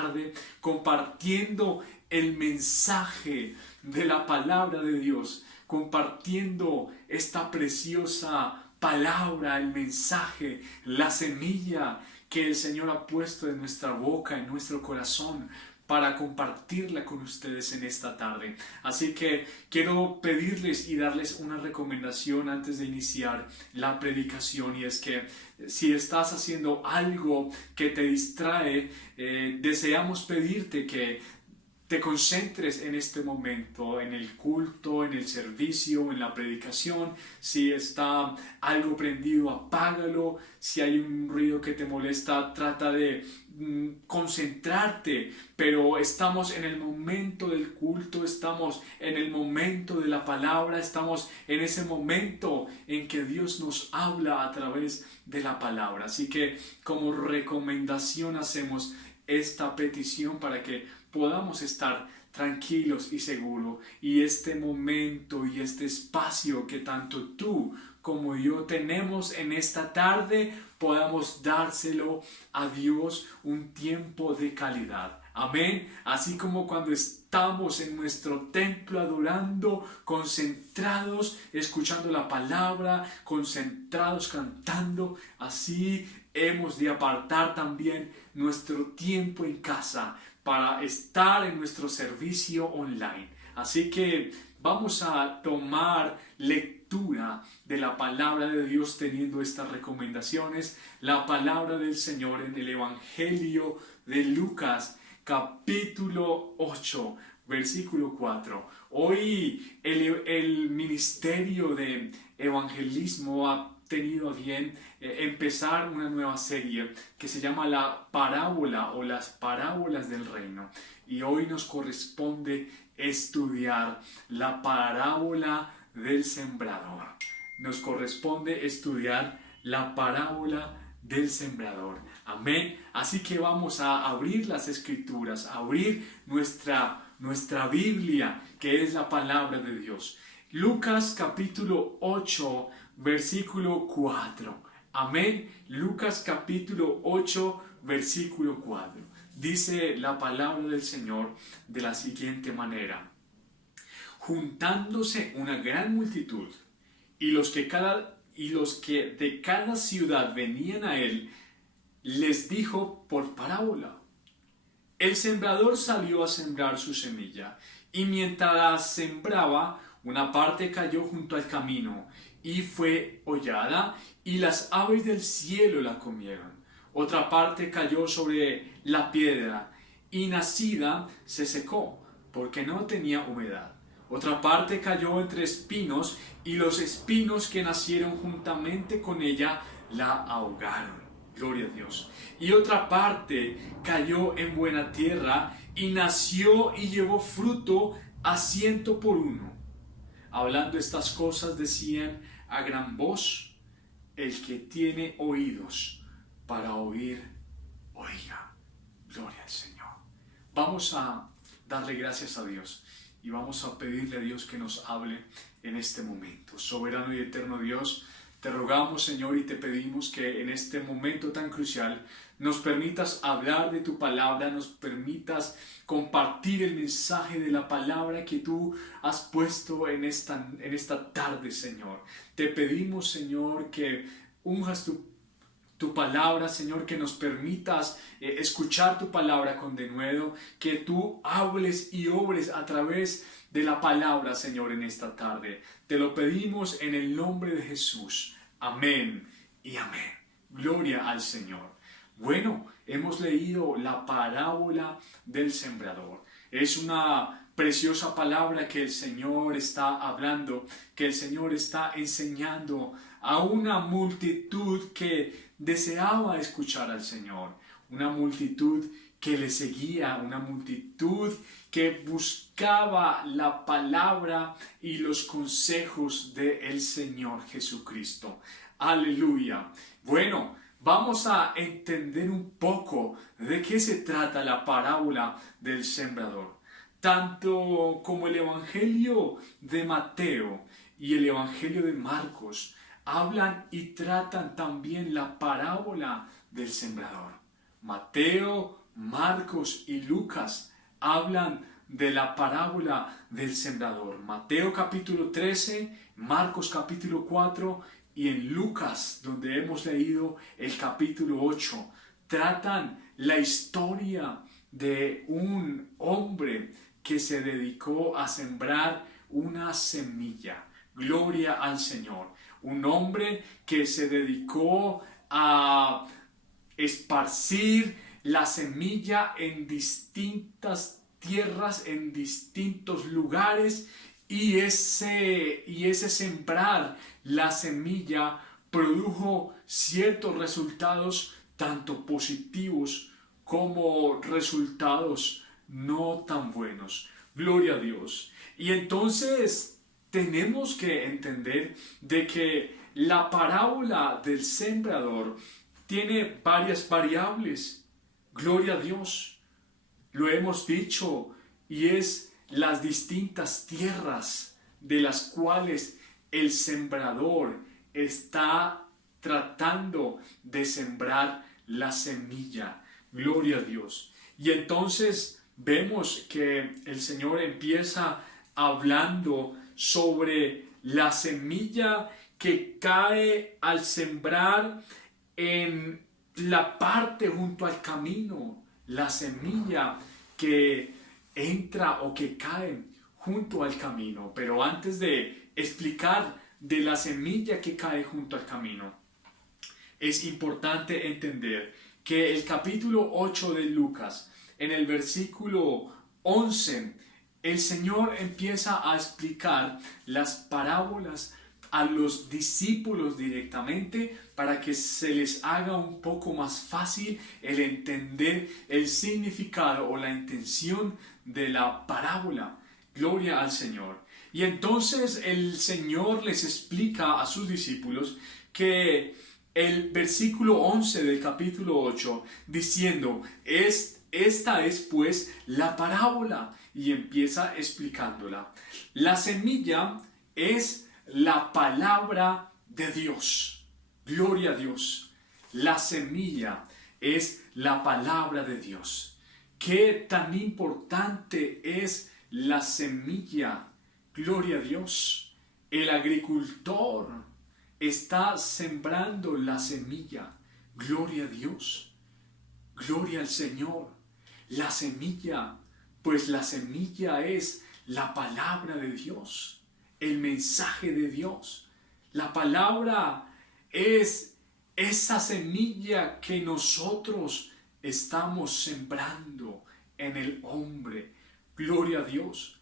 tarde compartiendo el mensaje de la palabra de Dios, compartiendo esta preciosa palabra, el mensaje, la semilla que el Señor ha puesto en nuestra boca, en nuestro corazón, para compartirla con ustedes en esta tarde. Así que quiero pedirles y darles una recomendación antes de iniciar la predicación, y es que si estás haciendo algo que te distrae, deseamos pedirte que te concentres en este momento, en el culto, en el servicio, en la predicación. Si está algo prendido, apágalo. Si hay un ruido que te molesta, trata de concentrarte. Pero estamos en el momento del culto, estamos en el momento de la palabra, estamos en ese momento en que Dios nos habla a través de la palabra. Así que como recomendación hacemos esta petición para que podamos estar tranquilos y seguros, y este momento y este espacio que tanto tú como yo tenemos en esta tarde podamos dárselo a Dios, un tiempo de calidad. Amén. Así como cuando estamos en nuestro templo adorando, concentrados, escuchando la palabra, concentrados cantando, así hemos de apartar también nuestro tiempo en casa para estar en nuestro servicio online. Así que vamos a tomar lectura de la palabra de Dios teniendo estas recomendaciones. La palabra del Señor en el Evangelio de Lucas, capítulo 8, versículo 4. Hoy el ministerio de evangelismo ha tenido a bien empezar una nueva serie que se llama la parábola o las parábolas del reino, y hoy nos corresponde estudiar la parábola del sembrador. Nos corresponde estudiar la parábola del sembrador. Amén. Así que vamos a abrir las escrituras, a abrir nuestra Biblia, que es la palabra de Dios. Lucas capítulo 8, versículo 4. Amén. Lucas capítulo 8, versículo 4. Dice la palabra del Señor de la siguiente manera: juntándose una gran multitud, y los que de cada ciudad venían a él, les dijo por parábola: el sembrador salió a sembrar su semilla, y mientras sembraba, una parte cayó junto al camino, y fue hollada, y las aves del cielo la comieron. Otra parte cayó sobre la piedra, y nacida se secó, porque no tenía humedad. Otra parte cayó entre espinos, y los espinos que nacieron juntamente con ella la ahogaron. Gloria a Dios. Y otra parte cayó en buena tierra, y nació y llevó fruto a 100 por uno. Hablando estas cosas decían a gran voz: el que tiene oídos para oír, oiga. Gloria al Señor. Vamos a darle gracias a Dios y vamos a pedirle a Dios que nos hable en este momento. Soberano y eterno Dios, te rogamos, Señor, y te pedimos que en este momento tan crucial nos permitas hablar de tu palabra, nos permitas compartir el mensaje de la palabra que tú has puesto en esta tarde, Señor. Te pedimos, Señor, que unjas tu palabra, Señor, que nos permitas escuchar tu palabra con denuedo, que tú hables y obres a través de la palabra, Señor, en esta tarde. Te lo pedimos en el nombre de Jesús. Amén y amén. Gloria al Señor. Bueno, hemos leído la parábola del sembrador. Es una preciosa palabra que el Señor está hablando, que el Señor está enseñando a una multitud que deseaba escuchar al Señor, una multitud que le seguía, una multitud que buscaba la palabra y los consejos del Señor Jesucristo. Aleluya. Bueno, vamos a entender un poco de qué se trata la parábola del sembrador. Tanto como el Evangelio de Mateo y el Evangelio de Marcos hablan y tratan también la parábola del sembrador. Mateo, Marcos y Lucas hablan de la parábola del sembrador. Mateo capítulo 13, Marcos capítulo 4 y en Lucas, donde hemos leído el capítulo 8, tratan la historia de un hombre que se dedicó a sembrar una semilla. Gloria al Señor. Un hombre que se dedicó a esparcir la semilla en distintas tierras, en distintos lugares, y ese sembrar la semilla produjo ciertos resultados, tanto positivos como resultados no tan buenos. Gloria a Dios. Y entonces tenemos que entender de que la parábola del sembrador tiene varias variables. Gloria a Dios. Lo hemos dicho, y es las distintas tierras de las cuales el sembrador está tratando de sembrar la semilla. Gloria a Dios. Y entonces vemos que el Señor empieza hablando sobre la semilla que cae al sembrar en la parte junto al camino, la semilla que entra o que cae junto al camino. Pero antes de explicar de la semilla que cae junto al camino, es importante entender que el capítulo 8 de Lucas, en el versículo 11, el Señor empieza a explicar las parábolas a los discípulos directamente para que se les haga un poco más fácil el entender el significado o la intención de la parábola. Gloria al Señor. Y entonces el Señor les explica a sus discípulos que el versículo 11 del capítulo 8 diciendo, esta es pues la parábola, y empieza explicándola. La semilla es la palabra de Dios. Gloria a Dios. La semilla es la palabra de Dios. Qué tan importante es la semilla. Gloria a Dios. El agricultor está sembrando la semilla. Gloria a Dios. Gloria al Señor. La semilla, pues la semilla es la palabra de Dios, el mensaje de Dios. La palabra es esa semilla que nosotros estamos sembrando en el hombre. Gloria a Dios.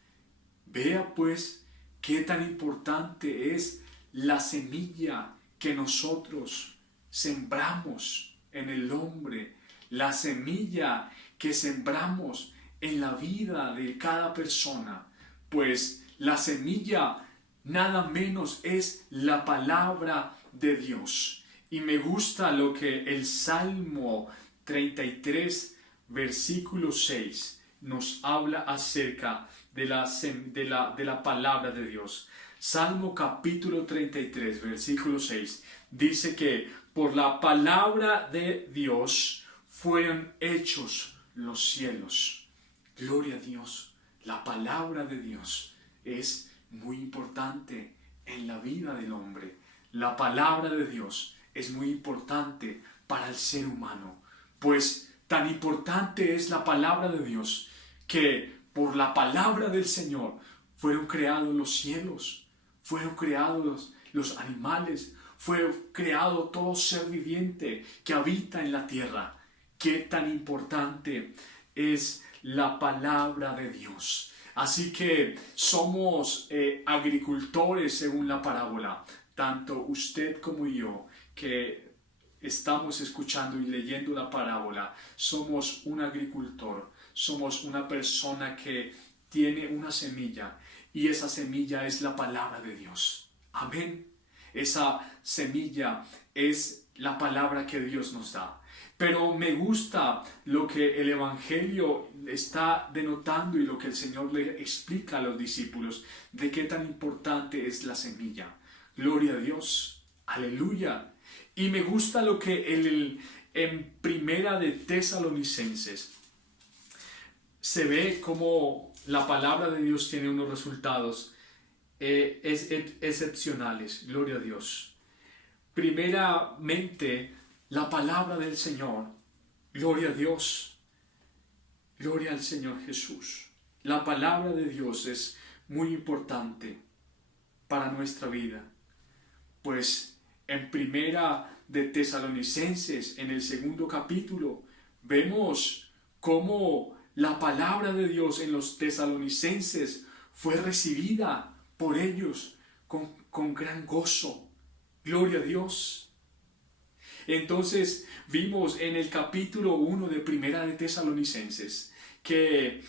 Vea pues qué tan importante es la semilla que nosotros sembramos en el hombre, la semilla que sembramos en la vida de cada persona, pues la semilla nada menos es la palabra de Dios. Y me gusta lo que el Salmo 33, versículo 6 nos habla acerca de la palabra de Dios. Salmo capítulo 33, versículo 6 dice que por la palabra de Dios fueron hechos los cielos. Gloria a Dios. La palabra de Dios es muy importante en la vida del hombre. La palabra de Dios es muy importante para el ser humano, pues tan importante es la palabra de Dios que por la palabra del Señor fueron creados los cielos, fueron creados los animales, fue creado todo ser viviente que habita en la tierra. Qué tan importante es la palabra de Dios. Así que somos agricultores según la parábola, tanto usted como yo, que estamos escuchando y leyendo la parábola, somos un agricultor, somos una persona que tiene una semilla, y esa semilla es la palabra de Dios. Amén. Esa semilla es la palabra que Dios nos da. Pero me gusta lo que el Evangelio está denotando y lo que el Señor le explica a los discípulos de qué tan importante es la semilla. Gloria a Dios. Aleluya. Y me gusta lo que en Primera de Tesalonicenses se ve como la palabra de Dios tiene unos resultados excepcionales. Gloria a Dios. Primeramente, la palabra del Señor. Gloria a Dios. Gloria al Señor Jesús. La palabra de Dios es muy importante para nuestra vida. Pues en Primera de Tesalonicenses, en el 2 capítulo, vemos cómo la palabra de Dios en los tesalonicenses fue recibida por ellos con gran gozo. Gloria a Dios. Entonces vimos en el capítulo 1 de Primera de Tesalonicenses que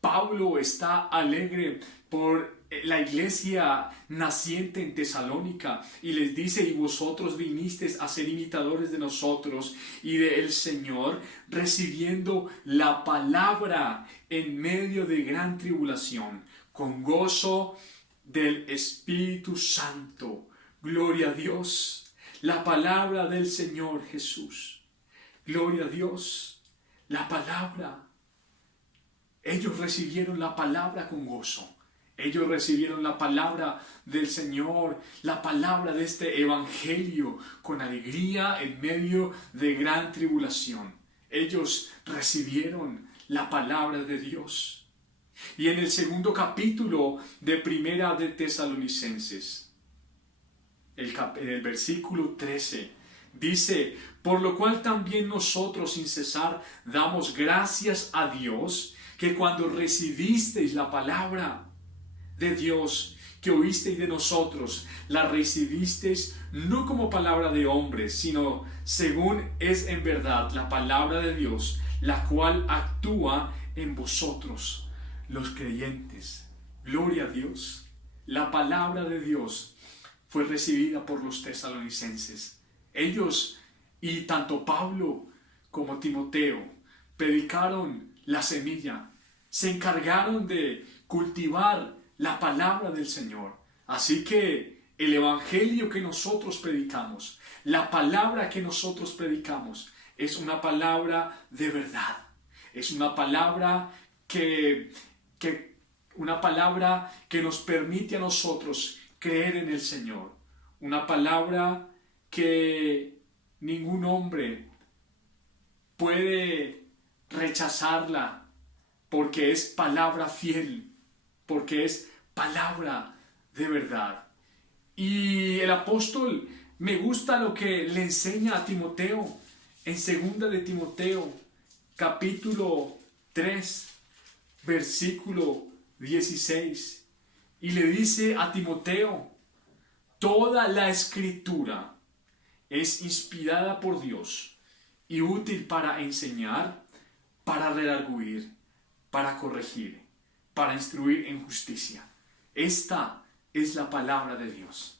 Pablo está alegre por la iglesia naciente en Tesalónica y les dice: y vosotros vinisteis a ser imitadores de nosotros y del Señor, recibiendo la palabra en medio de gran tribulación, con gozo del Espíritu Santo. Gloria a Dios. La palabra del Señor Jesús. Gloria a Dios. La palabra. Ellos recibieron la palabra con gozo. Ellos recibieron la palabra del Señor, la palabra de este evangelio con alegría en medio de gran tribulación. Ellos recibieron la palabra de Dios. Y en el 2 capítulo de Primera de Tesalonicenses, en el versículo 13, dice: por lo cual también nosotros sin cesar damos gracias a Dios, que cuando recibisteis la palabra de Dios que oísteis de nosotros, la recibisteis no como palabra de hombres, sino según es en verdad la palabra de Dios, la cual actúa en vosotros, los creyentes. Gloria a Dios. La palabra de Dios fue recibida por los tesalonicenses. Ellos, y tanto Pablo como Timoteo, predicaron la semilla, se encargaron de cultivar la palabra del Señor. Así que el evangelio que nosotros predicamos, la palabra que nosotros predicamos, es una palabra de verdad. Es una palabra que nos permite a nosotros creer en el Señor. Una palabra que ningún hombre puede rechazarla, porque es palabra fiel, porque es palabra de verdad. Y el apóstol, me gusta lo que le enseña a Timoteo en 2 de Timoteo capítulo 3 versículo 16, y le dice a Timoteo: toda la escritura es inspirada por Dios y útil para enseñar, para redarguir, para corregir, para instruir en justicia. Esta es la palabra de Dios.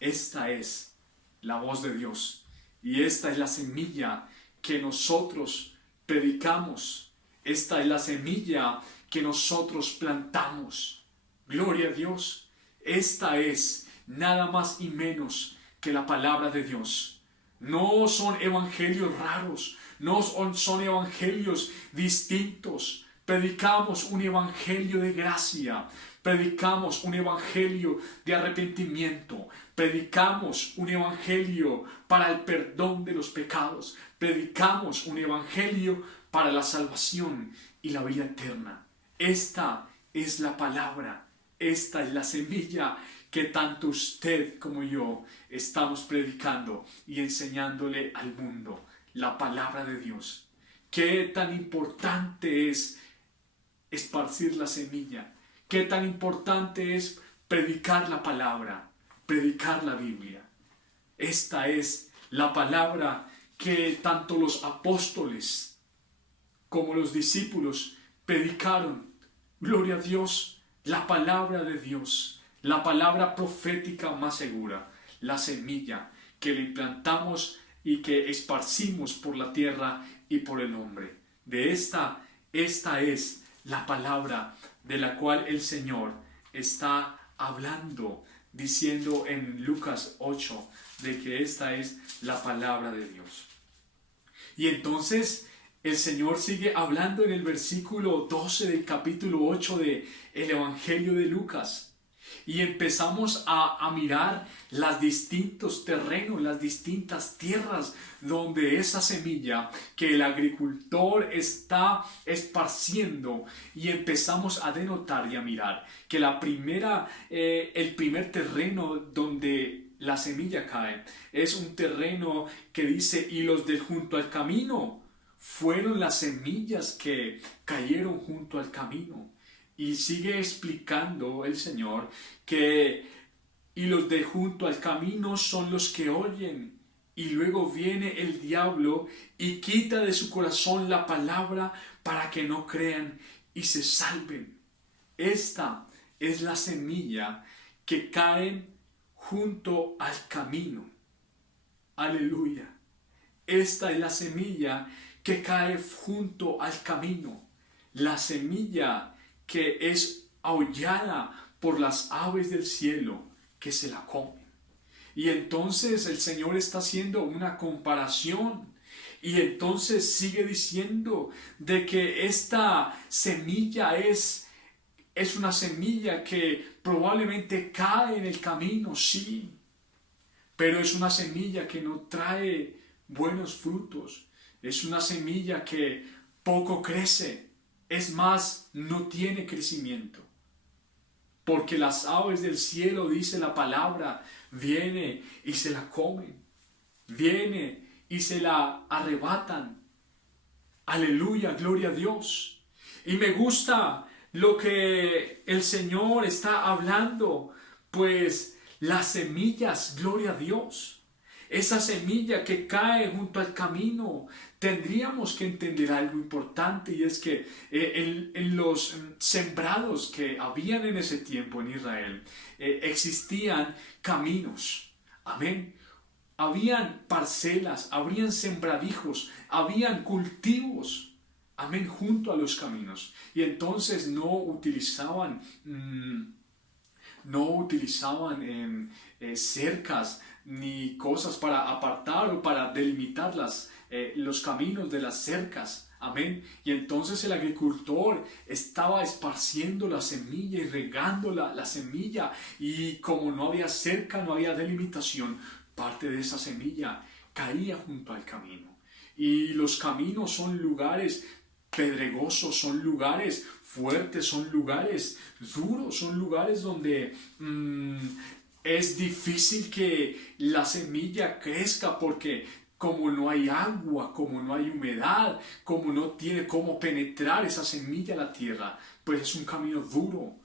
Esta es la voz de Dios. Y esta es la semilla que nosotros predicamos. Esta es la semilla que nosotros plantamos. Gloria a Dios. Esta es nada más y menos que la palabra de Dios. No son evangelios raros, no son evangelios distintos. Predicamos un evangelio de gracia, predicamos un evangelio de arrepentimiento, predicamos un evangelio para el perdón de los pecados, predicamos un evangelio para la salvación y la vida eterna. Esta es la palabra, esta es la semilla que tanto usted como yo estamos predicando y enseñándole al mundo, la palabra de Dios. Qué tan importante es esparcir la semilla, qué tan importante es predicar la palabra, predicar la Biblia. Esta es la palabra que tanto los apóstoles como los discípulos predicaron. Gloria a Dios, la palabra de Dios, la palabra profética más segura, la semilla que le implantamos y que esparcimos por la tierra y por el hombre. Esta es la palabra de la cual el Señor está hablando, diciendo en Lucas 8, de que esta es la palabra de Dios. Y entonces el Señor sigue hablando en el versículo 12 del capítulo 8 de el Evangelio de Lucas. Y empezamos a mirar los distintos terrenos, las distintas tierras donde esa semilla que el agricultor está esparciendo, y empezamos a denotar y a mirar que el primer terreno donde la semilla cae es un terreno que dice: y los de junto al camino fueron las semillas que cayeron junto al camino. Y sigue explicando el Señor que y los de junto al camino son los que oyen, y luego viene el diablo y quita de su corazón la palabra para que no crean y se salven. Esta es la semilla que cae junto al camino. Aleluya. Esta es la semilla que cae junto al camino. La semilla que es aullada por las aves del cielo, que se la comen. Y entonces el Señor está haciendo una comparación, y entonces sigue diciendo de que esta semilla es una semilla que probablemente cae en el camino, sí, pero es una semilla que no trae buenos frutos. Es una semilla que poco crece. Es más, no tiene crecimiento. Porque las aves del cielo, dice la palabra, viene y se la comen. Viene y se la arrebatan. Aleluya, gloria a Dios. Y me gusta lo que el Señor está hablando, pues las semillas, gloria a Dios. Esa semilla que cae junto al camino, tendríamos que entender algo importante, y es que en los sembrados que habían en ese tiempo en Israel, existían caminos. Amén. Habían parcelas, habían sembradijos, habían cultivos. Amén, junto a los caminos. Y entonces no utilizaban cercas ni cosas para apartar o para delimitar los caminos de las cercas. Amén. Y entonces el agricultor estaba esparciendo la semilla y regando la semilla, y como no había cerca, no había delimitación, parte de esa semilla caía junto al camino. Y los caminos son lugares pedregosos, son lugares fuertes, son lugares duros, son lugares donde es difícil que la semilla crezca, porque como no hay agua, como no hay humedad, como no tiene cómo penetrar esa semilla a la tierra, pues es un camino duro.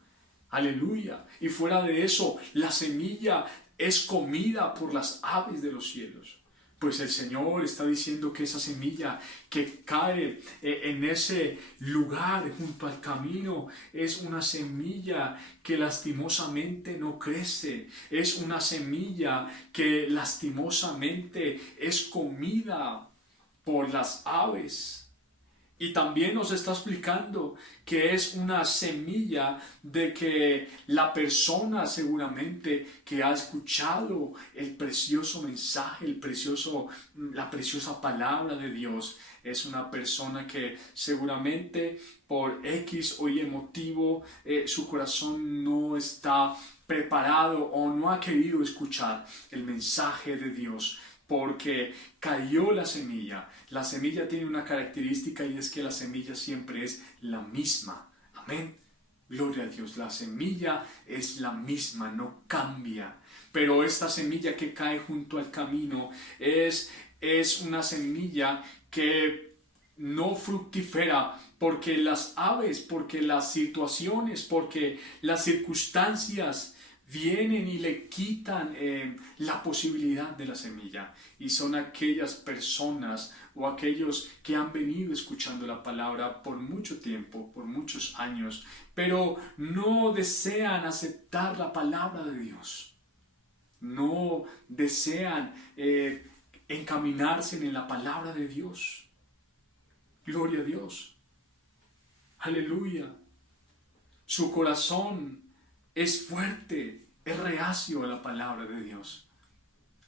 Aleluya. Y fuera de eso, la semilla es comida por las aves de los cielos. Pues el Señor está diciendo que esa semilla que cae en ese lugar junto al camino es una semilla que lastimosamente no crece. Es una semilla que lastimosamente es comida por las aves. Y también nos está explicando que es una semilla de que la persona seguramente que ha escuchado el precioso mensaje, la preciosa palabra de Dios, es una persona que seguramente por X o Y motivo su corazón no está preparado o no ha querido escuchar el mensaje de Dios, porque cayó la semilla. La semilla tiene una característica, y es que la semilla siempre es la misma. Amén. Gloria a Dios. La semilla es la misma, no cambia. Pero esta semilla que cae junto al camino es una semilla que no fructifera, porque las aves, porque las situaciones, porque las circunstancias vienen y le quitan la posibilidad de la semilla. Y son aquellas personas o aquellos que han venido escuchando la palabra por mucho tiempo, por muchos años, pero no desean aceptar la palabra de Dios. No desean encaminarse en la palabra de Dios. Gloria a Dios. Aleluya. Su corazón es fuerte, es reacio a la palabra de Dios.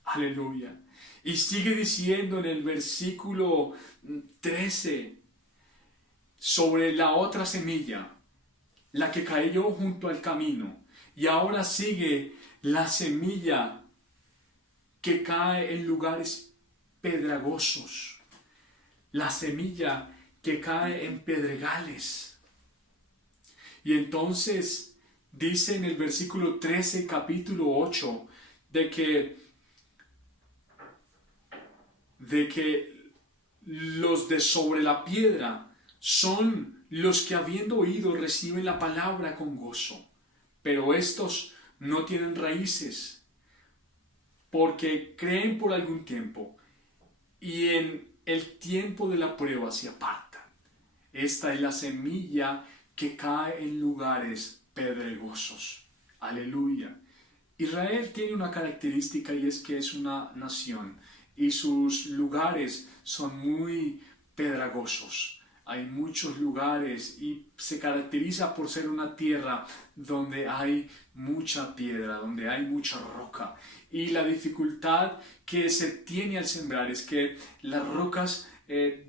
Aleluya. Y sigue diciendo en el versículo 13 sobre la otra semilla, la que cayó junto al camino. Y ahora sigue la semilla que cae en lugares pedregosos, la semilla que cae en pedregales. Y entonces dice en el versículo 13, capítulo 8, de que los de sobre la piedra son los que habiendo oído reciben la palabra con gozo, pero estos no tienen raíces porque creen por algún tiempo y en el tiempo de la prueba se apartan. Esta es la semilla que cae en lugares pedregosos. Aleluya. Israel tiene una característica y es que es una nación y sus lugares son muy pedregosos. Hay muchos lugares y se caracteriza por ser una tierra donde hay mucha piedra, donde hay mucha roca. Y la dificultad que se tiene al sembrar es que las rocas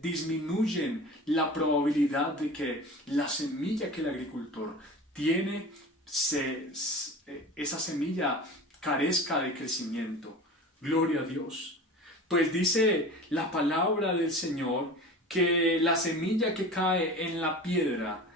disminuyen la probabilidad de que la semilla que el agricultor tiene, esa semilla carezca de crecimiento. Gloria a Dios. Pues dice la palabra del Señor que la semilla que cae en la piedra,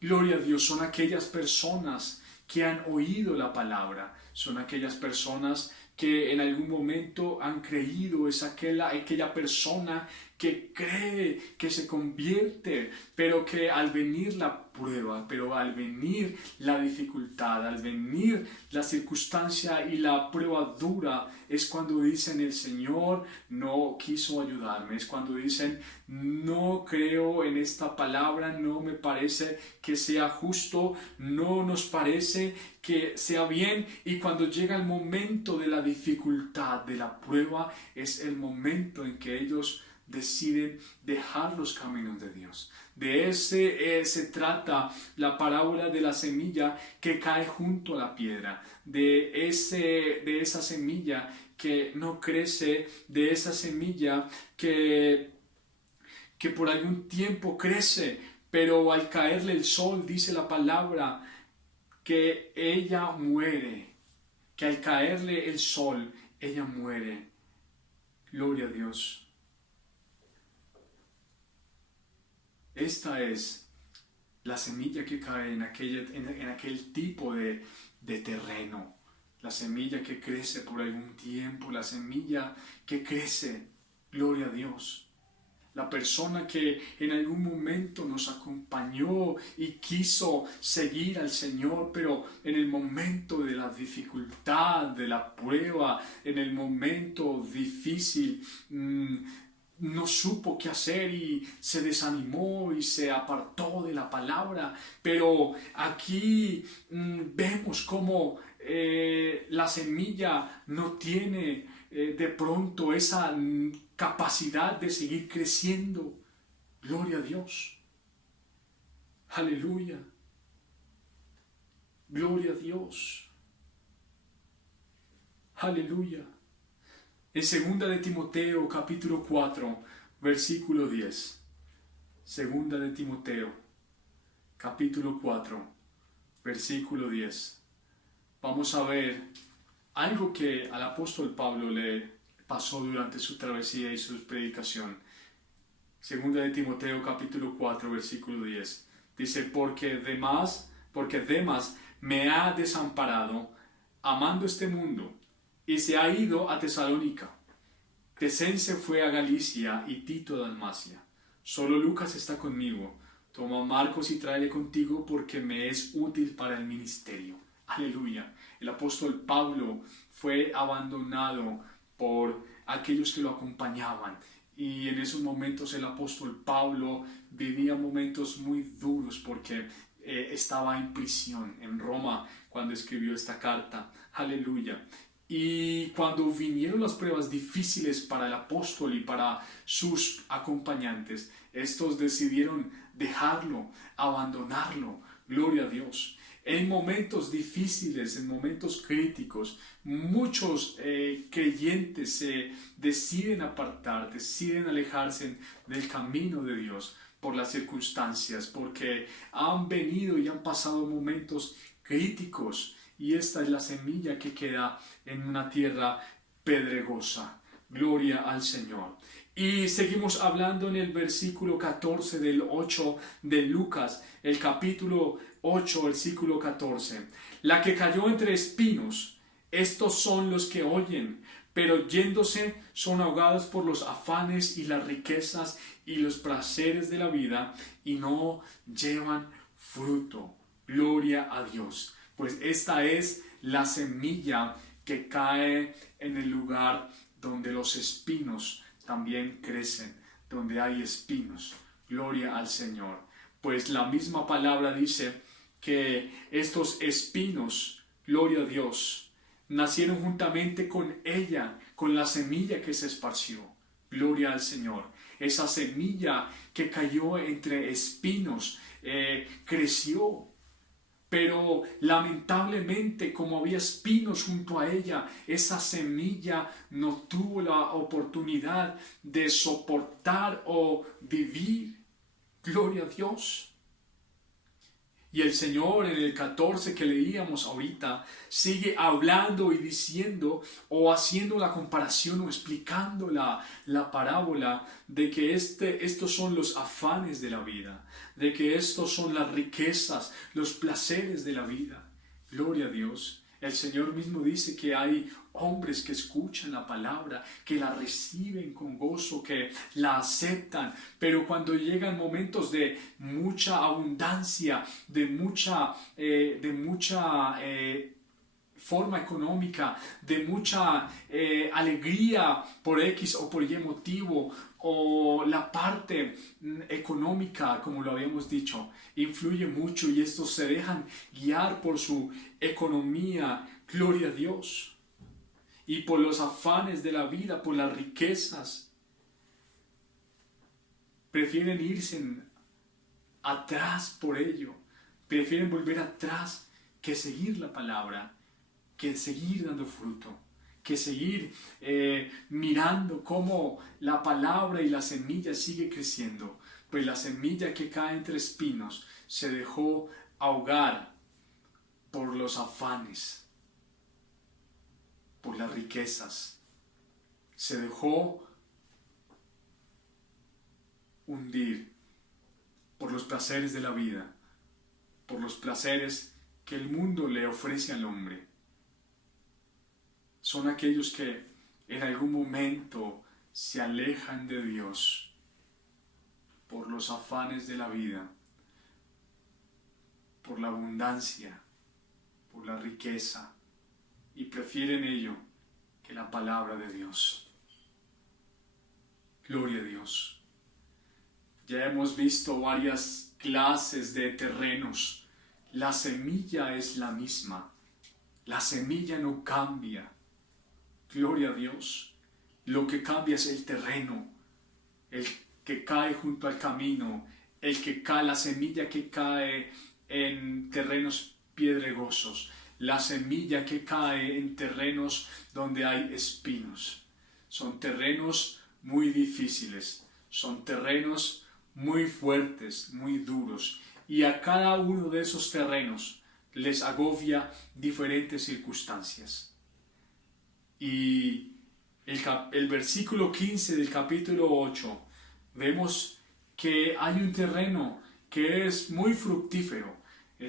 gloria a Dios, son aquellas personas que han oído la palabra, son aquellas personas que en algún momento han creído, es aquella persona que cree, que se convierte, pero que al venir la prueba, pero al venir la dificultad, al venir la circunstancia y la prueba dura, es cuando dicen el Señor no quiso ayudarme, es cuando dicen no creo en esta palabra, no me parece que sea justo, no nos parece que sea bien, y cuando llega el momento de la dificultad, de la prueba, es el momento en que ellos deciden dejar los caminos de Dios. De ese se trata la parábola de la semilla que cae junto a la piedra, de esa semilla que no crece, de esa semilla que por algún tiempo crece, pero al caerle el sol, dice la palabra, que ella muere, que al caerle el sol, ella muere. Gloria a Dios. Esta es la semilla que cae en aquel tipo de terreno, la semilla que crece por algún tiempo, la semilla que crece, gloria a Dios. La persona que en algún momento nos acompañó y quiso seguir al Señor, pero en el momento de la dificultad, de la prueba, en el momento difícil, no supo qué hacer y se desanimó y se apartó de la palabra. Pero aquí vemos cómo la semilla no tiene de pronto esa capacidad de seguir creciendo. Gloria a Dios. Aleluya. Gloria a Dios. Aleluya. En 2 de Timoteo capítulo 4 versículo 10. 2 de Timoteo capítulo 4 versículo 10. Vamos a ver algo que al apóstol Pablo le pasó durante su travesía y su predicación. 2 de Timoteo capítulo 4 versículo 10. Dice, porque Demas me ha desamparado amando este mundo y se ha ido a Tesalónica. Crescense fue a Galicia y Tito a Dalmacia. Solo Lucas está conmigo. Toma a Marcos y tráele contigo porque me es útil para el ministerio. Aleluya. El apóstol Pablo fue abandonado por aquellos que lo acompañaban. Y en esos momentos el apóstol Pablo vivía momentos muy duros porque estaba en prisión en Roma cuando escribió esta carta. Aleluya. Y cuando vinieron las pruebas difíciles para el apóstol y para sus acompañantes, estos decidieron dejarlo, abandonarlo, Gloria a Dios. En momentos difíciles, en momentos críticos, muchos creyentes se deciden apartar, deciden alejarse del camino de Dios por las circunstancias, porque han venido y han pasado momentos críticos, y esta es la semilla que queda en una tierra pedregosa. Gloria al Señor. Y seguimos hablando en el versículo 14 del 8 de Lucas, el capítulo 8, versículo 14. La que cayó entre espinos, estos son los que oyen, pero yéndose son ahogados por los afanes y las riquezas y los placeres de la vida, y no llevan fruto. Gloria a Dios. Pues esta es la semilla que cae en el lugar donde los espinos también crecen, donde hay espinos. Gloria al Señor. Pues la misma palabra dice que estos espinos, gloria a Dios, nacieron juntamente con ella, con la semilla que se esparció. Gloria al Señor. Esa semilla que cayó entre espinos creció. Pero lamentablemente, como había espinos junto a ella, esa semilla no tuvo la oportunidad de soportar o vivir. Gloria a Dios. Y el Señor en el 14 que leíamos ahorita sigue hablando y diciendo o haciendo la comparación o explicando la parábola de que estos son los afanes de la vida, de que estos son las riquezas, los placeres de la vida. Gloria a Dios. El Señor mismo dice que hay hombres que escuchan la palabra, que la reciben con gozo, que la aceptan, pero cuando llegan momentos de mucha abundancia, de mucha forma económica, de mucha alegría por X o por Y motivo, o la parte económica, como lo habíamos dicho, influye mucho, y estos se dejan guiar por su economía, gloria a Dios, y por los afanes de la vida, por las riquezas. Prefieren irse atrás por ello, prefieren volver atrás que seguir la palabra, que seguir dando fruto, que seguir mirando cómo la palabra y la semilla sigue creciendo. Pues la semilla que cae entre espinos se dejó ahogar por los afanes, por las riquezas, se dejó hundir por los placeres de la vida, por los placeres que el mundo le ofrece al hombre. Son aquellos que en algún momento se alejan de Dios por los afanes de la vida, por la abundancia, por la riqueza, y prefieren ello que la palabra de Dios. Gloria a Dios. Ya hemos visto varias clases de terrenos. La semilla es la misma. La semilla no cambia. Gloria a Dios. Lo que cambia es el terreno, el que cae junto al camino, la semilla que cae en terrenos piedregosos, la semilla que cae en terrenos donde hay espinos. Son terrenos muy difíciles, son terrenos muy fuertes, muy duros, y a cada uno de esos terrenos les agobia diferentes circunstancias. Y el versículo 15 del capítulo 8, vemos que hay un terreno que es muy fructífero,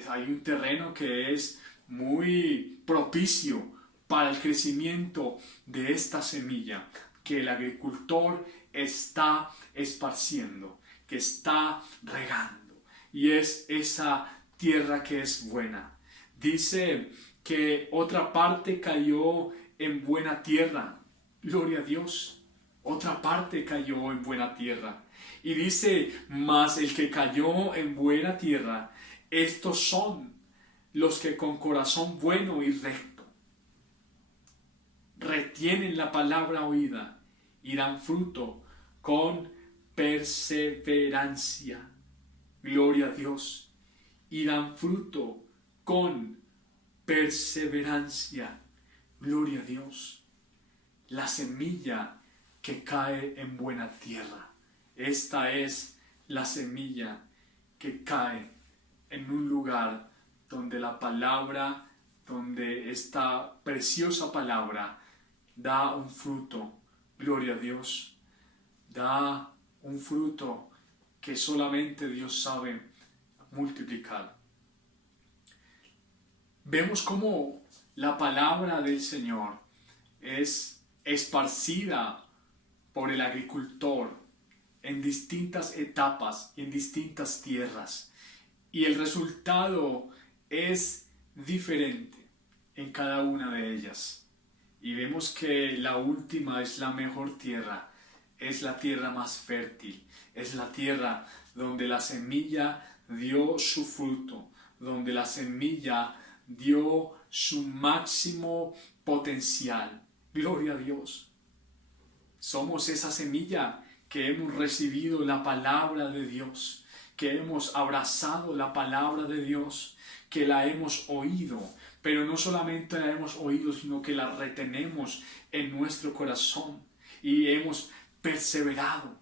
hay un terreno que es muy propicio para el crecimiento de esta semilla que el agricultor está esparciendo, que está regando, y es esa tierra que es buena. Dice que otra parte cayó en buena tierra. Gloria a Dios. Otra parte cayó en buena tierra. Y dice, mas el que cayó en buena tierra, estos son los que con corazón bueno y recto retienen la palabra oída y dan fruto con perseverancia. Gloria a Dios. y dan fruto con perseverancia. Gloria a Dios. La semilla que cae en buena tierra. Esta es la semilla que cae en un lugar donde la palabra, donde esta preciosa palabra da un fruto. Gloria a Dios. Da un fruto que solamente Dios sabe multiplicar. Vemos cómo la palabra del Señor es esparcida por el agricultor en distintas etapas y en distintas tierras. Y el resultado es diferente en cada una de ellas. Y vemos que la última es la mejor tierra, es la tierra más fértil, es la tierra donde la semilla dio su fruto, donde la semilla dio su máximo potencial. Gloria a Dios. Somos esa semilla que hemos recibido la palabra de Dios, que hemos abrazado la palabra de Dios, que la hemos oído, pero no solamente la hemos oído, sino que la retenemos en nuestro corazón y hemos perseverado.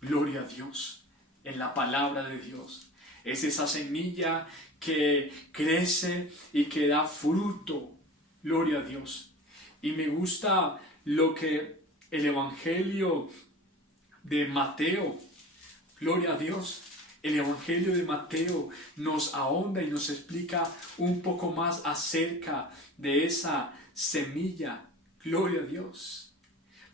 Gloria a Dios en la palabra de Dios. Es esa semilla que crece y que da fruto. Gloria a Dios. Y me gusta lo que el Evangelio de Mateo, gloria a Dios, el Evangelio de Mateo nos ahonda y nos explica un poco más acerca de esa semilla. Gloria a Dios.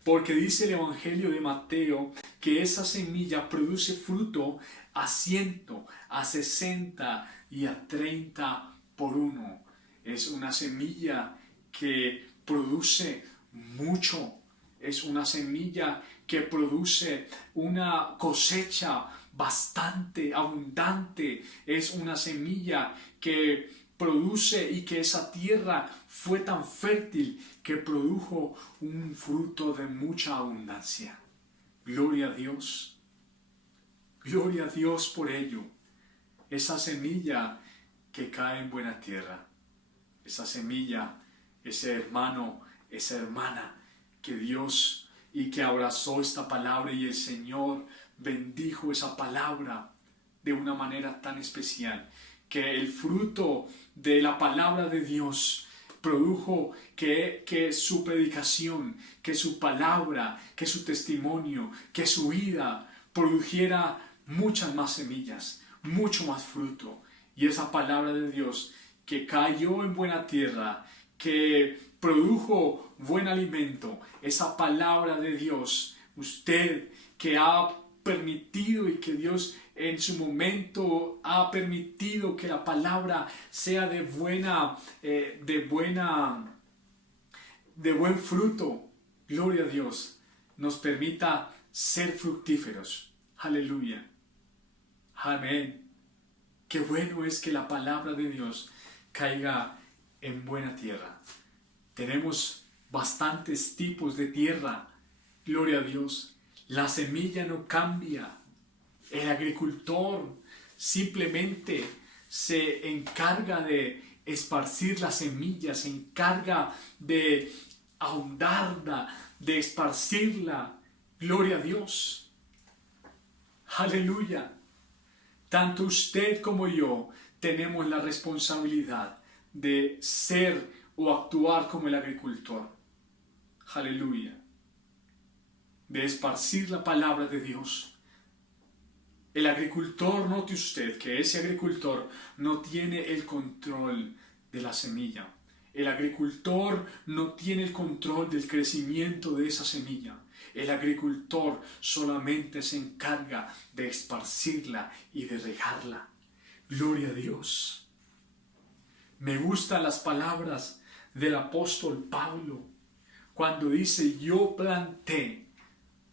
Porque dice el Evangelio de Mateo que esa semilla produce fruto a 100, a 60 y a 30 por uno. Es una semilla que produce mucho. Es una semilla que produce una cosecha bastante abundante. Es una semilla que produce y que esa tierra fue tan fértil que produjo un fruto de mucha abundancia. Gloria a Dios. Gloria a Dios por ello. Esa semilla que cae en buena tierra. Esa semilla, ese hermano, esa hermana que Dios y que abrazó esta palabra y el Señor bendijo esa palabra de una manera tan especial, que el fruto de la palabra de Dios produjo que su predicación, que su palabra, que su testimonio, que su vida produjera muchas más semillas, mucho más fruto. Y esa palabra de Dios que cayó en buena tierra, que produjo buen alimento, esa palabra de Dios, usted que ha permitido y que Dios en su momento ha permitido que la palabra sea de buen fruto, gloria a Dios, nos permita ser fructíferos. Aleluya. Amén. Qué bueno es que la palabra de Dios caiga en buena tierra. Tenemos bastantes tipos de tierra. Gloria a Dios. La semilla no cambia. El agricultor simplemente se encarga de esparcir la semilla, se encarga de ahondarla, de esparcirla. Gloria a Dios. Aleluya. Tanto usted como yo tenemos la responsabilidad de ser o actuar como el agricultor. Aleluya. De esparcir la palabra de Dios. El agricultor, note usted que ese agricultor no tiene el control de la semilla. El agricultor no tiene el control del crecimiento de esa semilla. El agricultor solamente se encarga de esparcirla y de regarla. Gloria a Dios. Me gustan las palabras del apóstol Pablo cuando dice: yo planté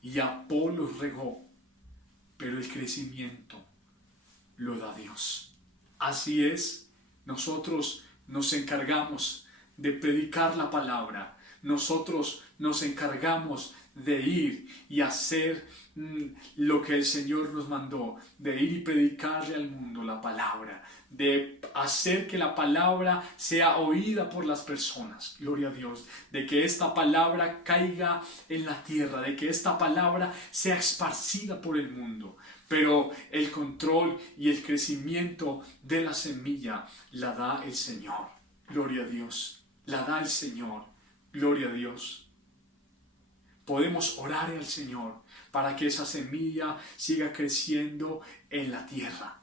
y Apolos regó, pero el crecimiento lo da Dios. Así es, nosotros nos encargamos de predicar la palabra, nosotros nos encargamos de ir y hacer lo que el Señor nos mandó, de ir y predicarle al mundo la palabra, de hacer que la palabra sea oída por las personas, gloria a Dios, de que esta palabra caiga en la tierra, de que esta palabra sea esparcida por el mundo. Pero el control y el crecimiento de la semilla la da el Señor, gloria a Dios, la da el Señor, gloria a Dios. Podemos orar al Señor para que esa semilla siga creciendo en la tierra.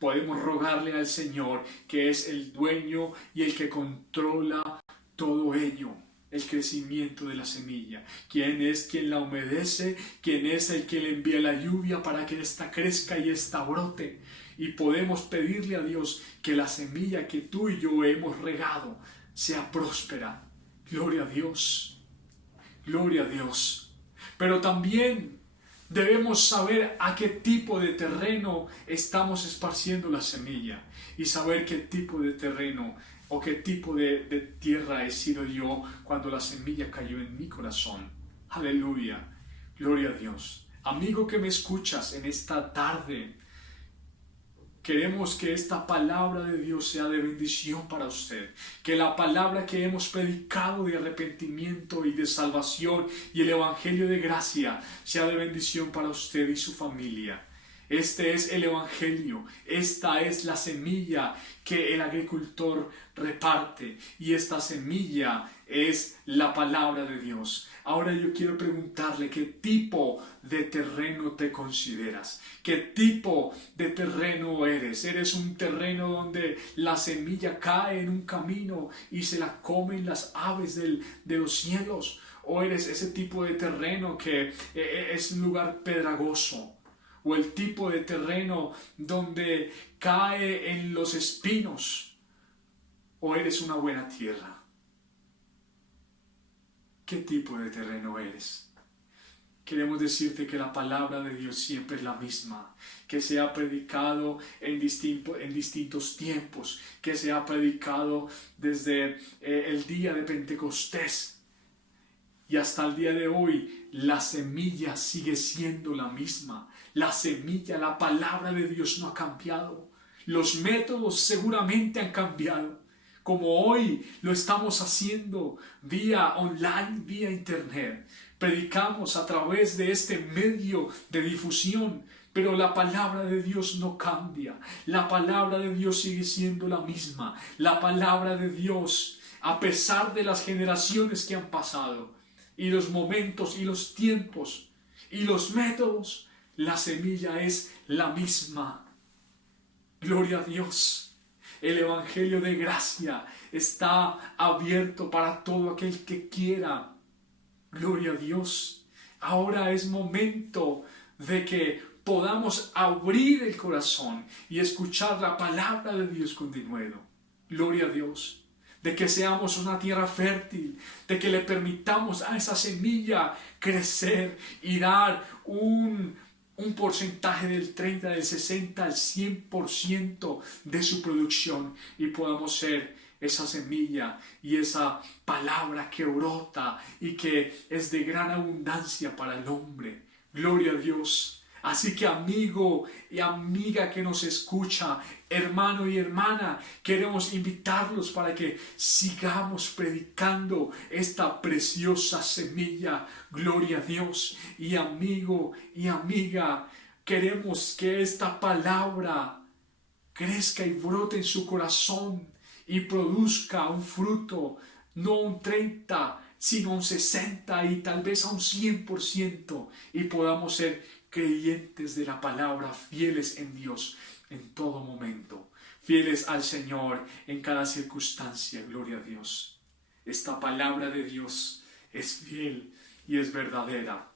Podemos rogarle al Señor, que es el dueño y el que controla todo ello, el crecimiento de la semilla. ¿Quién es quien la humedece? ¿Quién es el que le envía la lluvia para que ésta crezca y ésta brote? Y podemos pedirle a Dios que la semilla que tú y yo hemos regado sea próspera. Gloria a Dios. Gloria a Dios. Pero también debemos saber a qué tipo de terreno estamos esparciendo la semilla y saber qué tipo de terreno o qué tipo de tierra he sido yo cuando la semilla cayó en mi corazón. Aleluya, gloria a Dios. Amigo que me escuchas en esta tarde, queremos que esta palabra de Dios sea de bendición para usted, que la palabra que hemos predicado de arrepentimiento y de salvación y el evangelio de gracia sea de bendición para usted y su familia. Este es el evangelio, esta es la semilla que el agricultor reparte y esta semilla es la palabra de Dios. Ahora yo quiero preguntarle qué tipo de terreno te consideras, qué tipo de terreno eres. ¿Eres un terreno donde la semilla cae en un camino y se la comen las aves de los cielos? ¿O eres ese tipo de terreno que es un lugar pedregoso? ¿O el tipo de terreno donde cae en los espinos? ¿O eres una buena tierra? ¿Qué tipo de terreno eres? Queremos decirte que la palabra de Dios siempre es la misma, que se ha predicado en distintos tiempos, que se ha predicado desde el día de Pentecostés. Y hasta el día de hoy, la semilla sigue siendo la misma. La semilla, la palabra de Dios no ha cambiado. Los métodos seguramente han cambiado. Como hoy lo estamos haciendo vía online, vía internet. Predicamos a través de este medio de difusión. Pero la palabra de Dios no cambia. La palabra de Dios sigue siendo la misma. La palabra de Dios, a pesar de las generaciones que han pasado, y los momentos y los tiempos y los métodos, la semilla es la misma. Gloria a Dios. El evangelio de gracia está abierto para todo aquel que quiera. Gloria a Dios. Ahora es momento de que podamos abrir el corazón y escuchar la palabra de Dios con denuedo. Gloria a Dios. De que seamos una tierra fértil, de que le permitamos a esa semilla crecer y dar un porcentaje del 30, del 60, al 100% de su producción y podamos ser esa semilla y esa palabra que brota y que es de gran abundancia para el hombre. Gloria a Dios. Así que amigo y amiga que nos escucha, hermano y hermana, queremos invitarlos para que sigamos predicando esta preciosa semilla. Gloria a Dios. Y amigo y amiga, queremos que esta palabra crezca y brote en su corazón y produzca un fruto, no un 30, sino un 60 y tal vez a un 100%, y podamos ser creyentes de la palabra, fieles en Dios en todo momento, fieles al Señor en cada circunstancia. Gloria a Dios. Esta palabra de Dios es fiel y es verdadera.